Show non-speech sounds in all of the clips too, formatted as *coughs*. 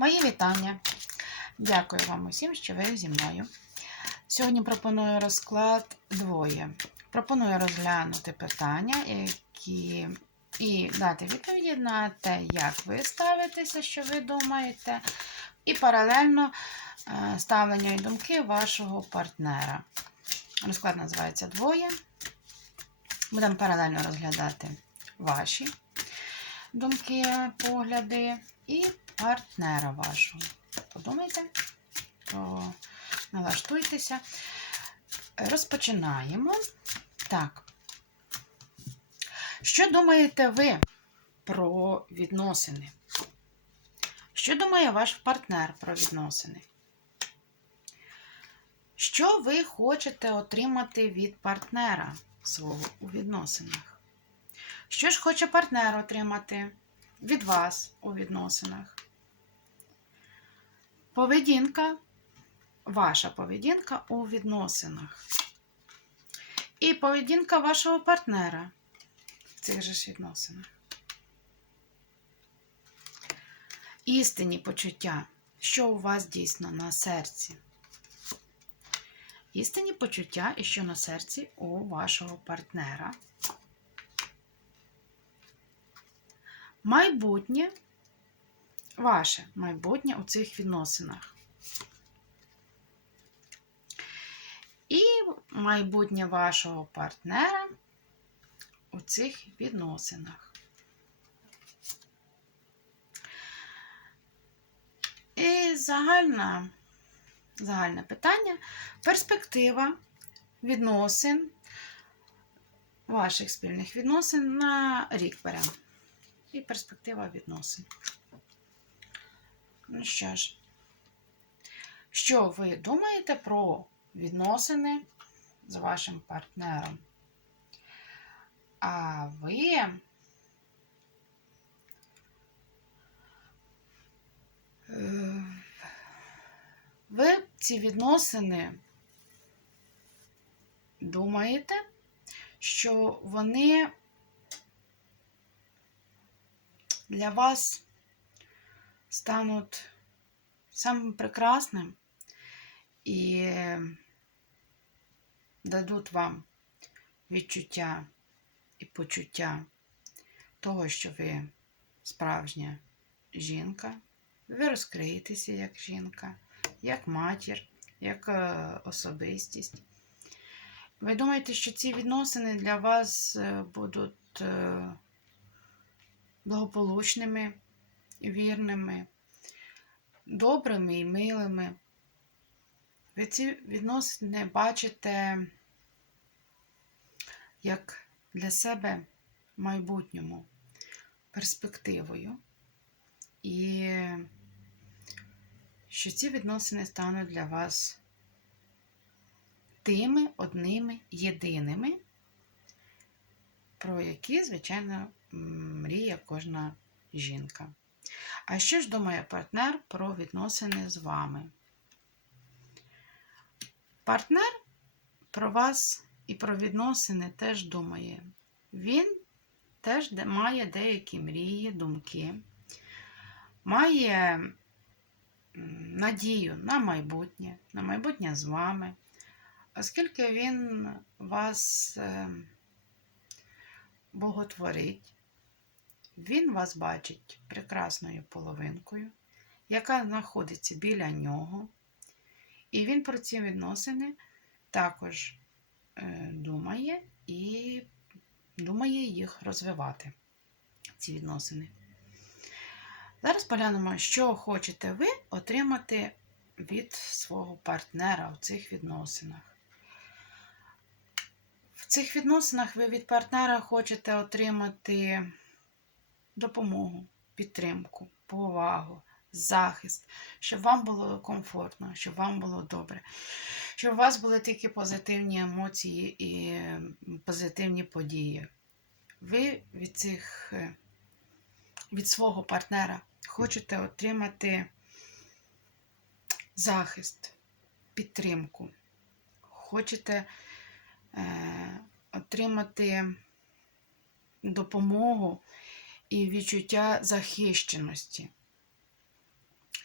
Мої вітання. Дякую вам усім, що ви зі мною. Сьогодні пропоную розклад двоє. Пропоную розглянути питання, які і дати відповіді на те, як ви ставитеся, що ви думаєте, і паралельно е, ставлення і думки вашого партнера. Розклад називається двоє. Будемо паралельно розглядати ваші думки, погляди і партнера вашого. Подумайте, налаштуйтеся. Розпочинаємо. Так. Що думаєте ви про відносини? Що думає ваш партнер про відносини? Що ви хочете отримати від партнера свого у відносинах? Що ж хоче партнер отримати від вас у відносинах? Поведінка, ваша поведінка у відносинах. І поведінка вашого партнера в цих же ж відносинах. Істинні почуття, що у вас дійсно на серці. Істинні почуття і що на серці у вашого партнера. Майбутнє, ваше майбутнє у цих відносинах. І майбутнє вашого партнера у цих відносинах. І загальна, загальне питання перспектива відносин, ваших спільних відносин на рік беремо. І перспектива відносин. Ну що ж, що ви думаєте про відносини з вашим партнером? А ви ви ці відносини думаєте, що вони для вас стануть самим прекрасним і дадуть вам відчуття і почуття того, що ви справжня жінка, ви розкриєтеся як жінка, як матір, як е, особистість. Ви думаєте, що ці відносини для вас е, будуть е, благополучними, вірними, добрими і милими. Ви ці відносини бачите як для себе майбутньому перспективою. І що ці відносини стануть для вас тими одними єдиними, про які, звичайно, мріє кожна жінка. А що ж думає партнер про відносини з вами? Партнер про вас і про відносини теж думає. Він теж має деякі мрії, думки, має надію на майбутнє, на майбутнє з вами, оскільки він вас боготворить, він вас бачить прекрасною половинкою, яка знаходиться біля нього. І він про ці відносини також е, думає і думає їх розвивати, ці відносини. Зараз поглянемо, що хочете ви отримати від свого партнера у цих відносинах. В цих відносинах ви від партнера хочете отримати допомогу, підтримку, повагу, захист, щоб вам було комфортно, щоб вам було добре, щоб у вас були тільки позитивні емоції і позитивні події. Ви від цих, від свого партнера хочете отримати захист, підтримку, хочете е, отримати допомогу і відчуття захищеності.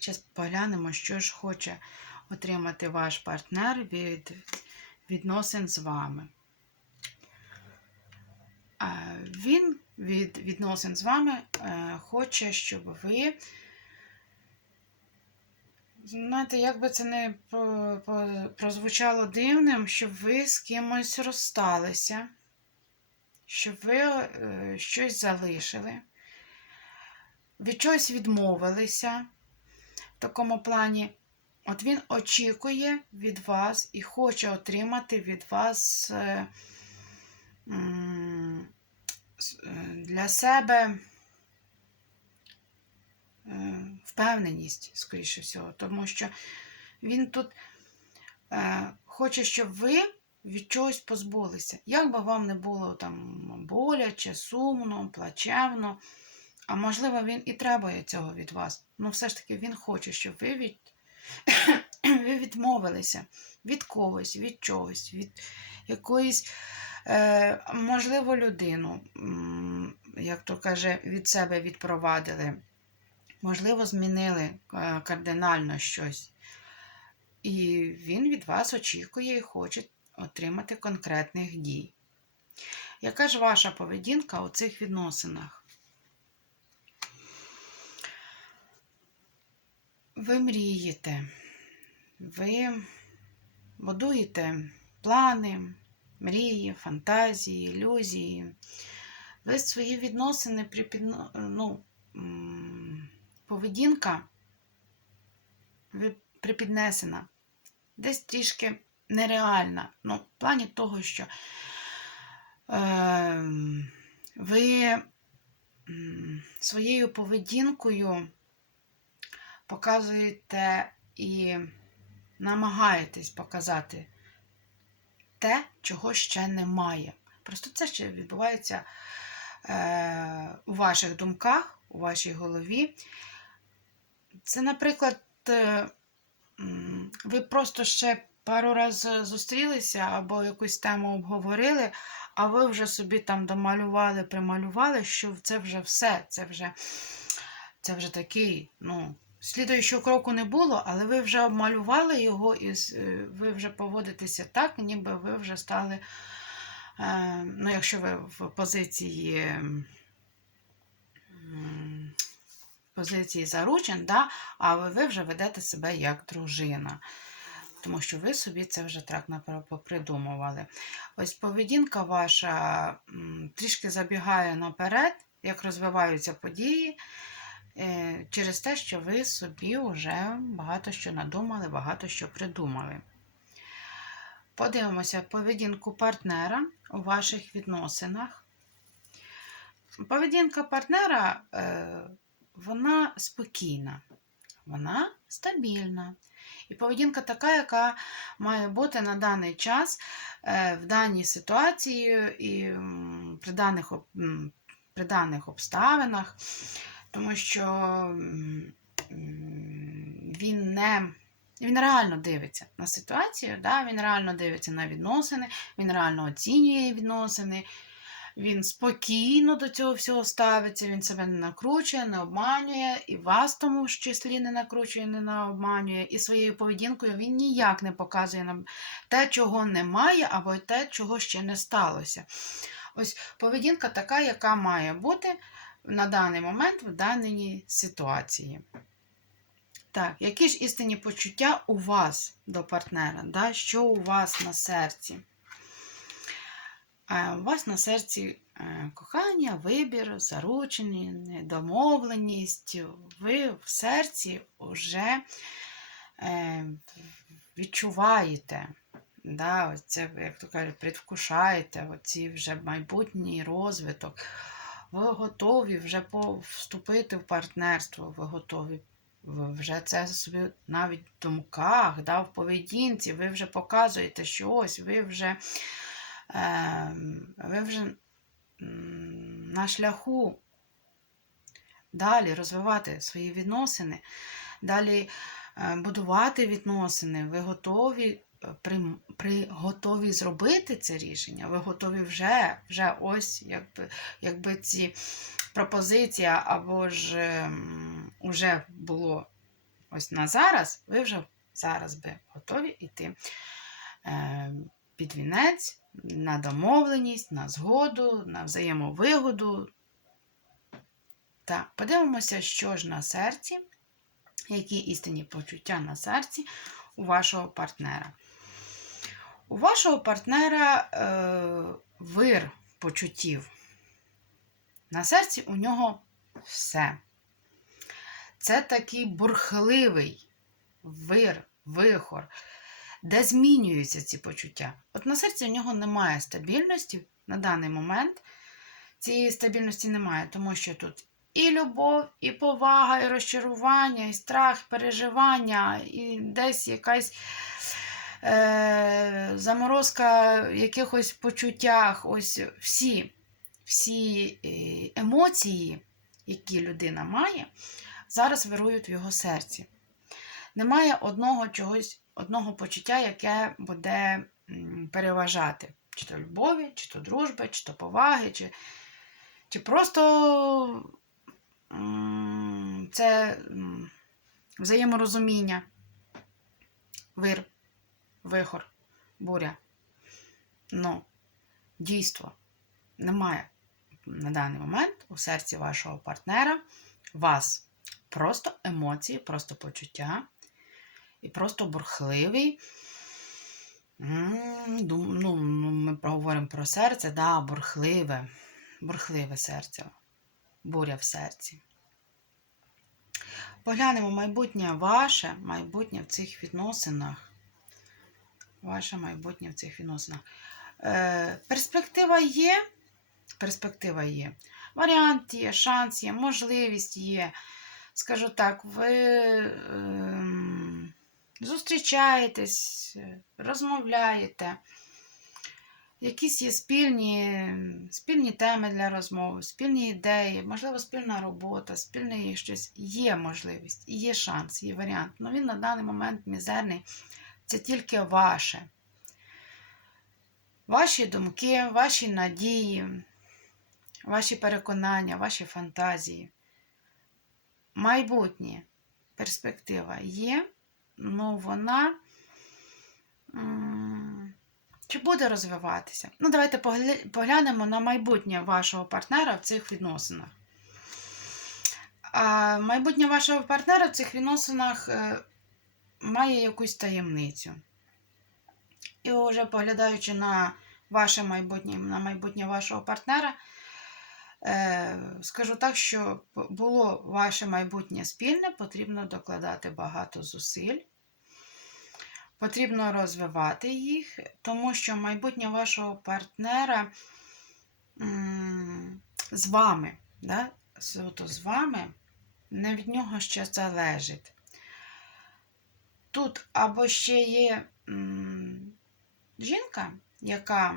Зараз поглянемо, що ж хоче отримати ваш партнер від відносин з вами. Він від відносин з вами е, хоче, щоб ви. Знаєте, як би це не прозвучало дивним, щоб ви з кимось розсталися, щоб ви е, щось залишили, від чогось відмовилися в такому плані. От він очікує від вас і хоче отримати від вас е, е, для себе е, впевненість, скоріше всього, тому що він тут хоче, щоб ви від чогось позбулися. Як би вам не було там боляче, сумно, плачевно, а можливо, він і требує цього від вас. Ну, все ж таки, він хоче, щоб ви від *coughs* ви відмовилися від когось, від чогось, від якоїсь, е, можливо, людину, як то каже, від себе відпровадили. Можливо, змінили е, кардинально щось. І він від вас очікує і хоче отримати конкретних дій. Яка ж ваша поведінка у цих відносинах? Ви мрієте, ви будуєте плани, мрії, фантазії, ілюзії. Ви свої відносини ну, поведінка припіднесена, десь трішки нереальна. Ну, в плані того, що е, ви своєю поведінкою показуєте і намагаєтесь показати те, чого ще немає. Просто це ще відбувається е, у ваших думках, у вашій голові. Це, наприклад, е, ви просто ще пару разів зустрілися або якусь тему обговорили, а ви вже собі там домалювали, прималювали, що це вже все, це вже, це вже такий, ну, слідуючого кроку не було, але ви вже обмалювали його і е, ви вже поводитеся так, ніби ви вже стали, е, ну, якщо ви в позиції. позиції заручин, да, але ви вже ведете себе як дружина. Тому що ви собі це вже так напевно, попридумували. Ось поведінка ваша трішки забігає наперед, як розвиваються події, через те, що ви собі вже багато що надумали, багато що придумали. Подивимося поведінку партнера у ваших відносинах. Поведінка партнера е, вона спокійна, вона стабільна. І поведінка така, яка має бути на даний час, е, в даній ситуації і при даних, при даних обставинах, тому що він не. Він реально дивиться на ситуацію, да? він реально дивиться на відносини, він реально оцінює відносини, він спокійно до цього всього ставиться, він себе не накручує, не обманює, і вас тому ж числі не накручує, не обманює, і своєю поведінкою він ніяк не показує нам те, чого немає, або те, чого ще не сталося. Ось поведінка така, яка має бути на даний момент в даній ситуації. Так, які ж істинні почуття у вас до партнера? Да? Що у вас на серці? Е, У вас на серці е, кохання, вибір, заручені, домовленість. Ви в серці вже е, відчуваєте, да, це, як то кажуть, предвкушаєте оці вже майбутній розвиток. Ви готові вже вступити в партнерство, ви готові ви вже це собі навіть в думках, да, в поведінці, ви вже показуєте, що ось ви вже, е, ви вже на шляху далі розвивати свої відносини, далі е, будувати відносини, ви готові. При, при готові зробити це рішення, ви готові вже, вже ось якби, якби ці пропозиція або ж ем, уже було ось на зараз, ви вже зараз би готові йти е, під вінець на домовленість, на згоду, на взаємовигоду. Так, подивимося, що ж на серці, які істинні почуття на серці у вашого партнера. У вашого партнера е, вир почуттів. На серці у нього все. Це такий бурхливий вир, вихор, де змінюються ці почуття. От на серці у нього немає стабільності на даний момент. Цієї стабільності немає, тому що тут і любов, і повага, і розчарування, і страх, переживання, і десь якась е, заморозка в якихось почуттях. Ось всі, всі е, емоції, які людина має, зараз вирують в його серці. Немає одного чогось, одного почуття, яке буде переважати. Чи то любові, чи то дружби, чи то поваги, чи, чи просто це взаєморозуміння, вир, вихор, буря. Ну, дійство немає на даний момент у серці вашого партнера вас. Просто емоції, просто почуття і просто бурхливий. Ну, ну, ми проговоримо про серце, да, бурхливе, бурхливе серце, буря в серці. Поглянемо майбутнє ваше, майбутнє в цих відносинах. Ваше майбутнє в цих відносинах. Е, перспектива є. Перспектива є. Варіант є, шанс є, можливість є. Скажу так, ви ем, зустрічаєтесь, розмовляєте. Якісь є спільні, спільні теми для розмови, спільні ідеї, можливо, спільна робота, спільне щось. Є можливість, є шанс, є варіант. Ну він на даний момент мізерний. Це тільки ваше. Ваші думки, ваші надії, ваші переконання, ваші фантазії. Майбутнє перспектива є, але вона. Чи буде розвиватися? Ну, давайте поглянемо на майбутнє вашого партнера в цих відносинах. А майбутнє вашого партнера в цих відносинах е, має якусь таємницю. І вже поглядаючи на ваше майбутнє, на майбутнє вашого партнера, е, скажу так, що було ваше майбутнє спільне, потрібно докладати багато зусиль. Потрібно розвивати їх, тому що майбутнє вашого партнера з вами, да? з вами, не від нього ще залежить. Тут або ще є жінка, яка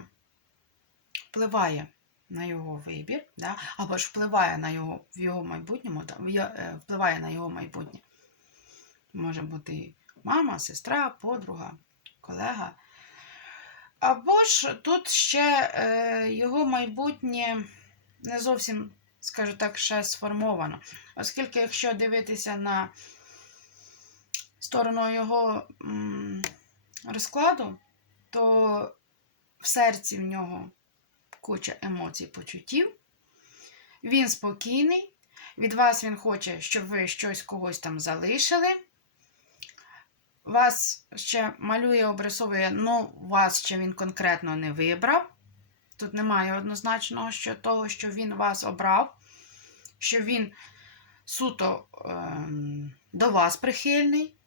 впливає на його вибір, да? або ж впливає на його, в його майбутньому, е, впливає на його майбутнє. Може бути мама, сестра, подруга, колега. Або ж тут ще е, його майбутнє не зовсім, скажу так, ще сформовано. Оскільки, якщо дивитися на сторону його розкладу, то в серці в нього куча емоцій, почуттів. Він спокійний. Від вас він хоче, щоб ви щось когось там залишили. Вас ще малює, обрисовує, ну, вас ще він конкретно не вибрав. Тут немає однозначного що того, що він вас обрав, що він суто ем, до вас прихильний.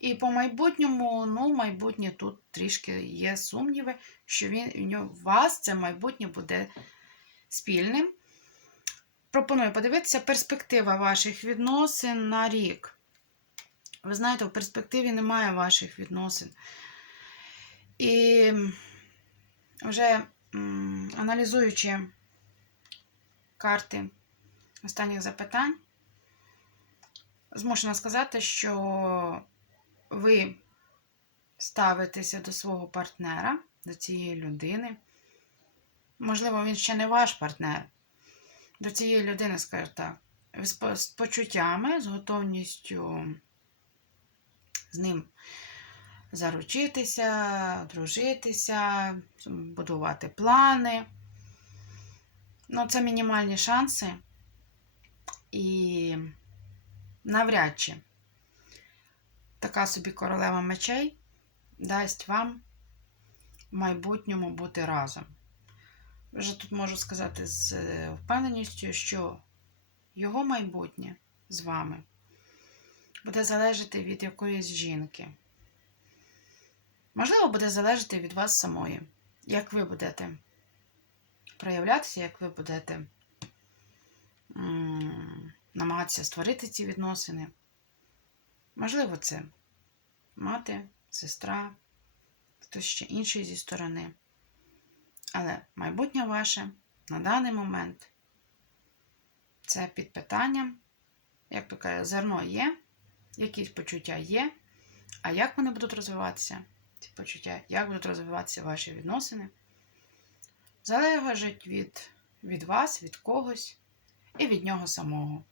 І по майбутньому, ну, майбутнє тут трішки є сумніви, що він у вас це майбутнє буде спільним. Пропоную подивитися перспектива ваших відносин на рік. Ви знаєте, в перспективі немає ваших відносин. І вже аналізуючи карти останніх запитань, змушена сказати, що ви ставитеся до свого партнера, до цієї людини. Можливо, він ще не ваш партнер. До цієї людини, скажу так, з почуттями, з готовністю з ним заручитися, дружитися, будувати плани. Ну, це мінімальні шанси. І навряд чи така собі королева мечей дасть вам в майбутньому бути разом. Вже тут можу сказати з е, впевненістю, що його майбутнє з вами буде залежати від якоїсь жінки. Можливо, буде залежати від вас самої, як ви будете проявлятися, як ви будете намагатися створити ці відносини. Можливо, це мати, сестра, хтось ще інший зі сторони. Але майбутнє ваше на даний момент це під питанням, як то кажуть, зерно є, якісь почуття є, а як вони будуть розвиватися, ці почуття, як будуть розвиватися ваші відносини, залежить від, від вас, від когось і від нього самого.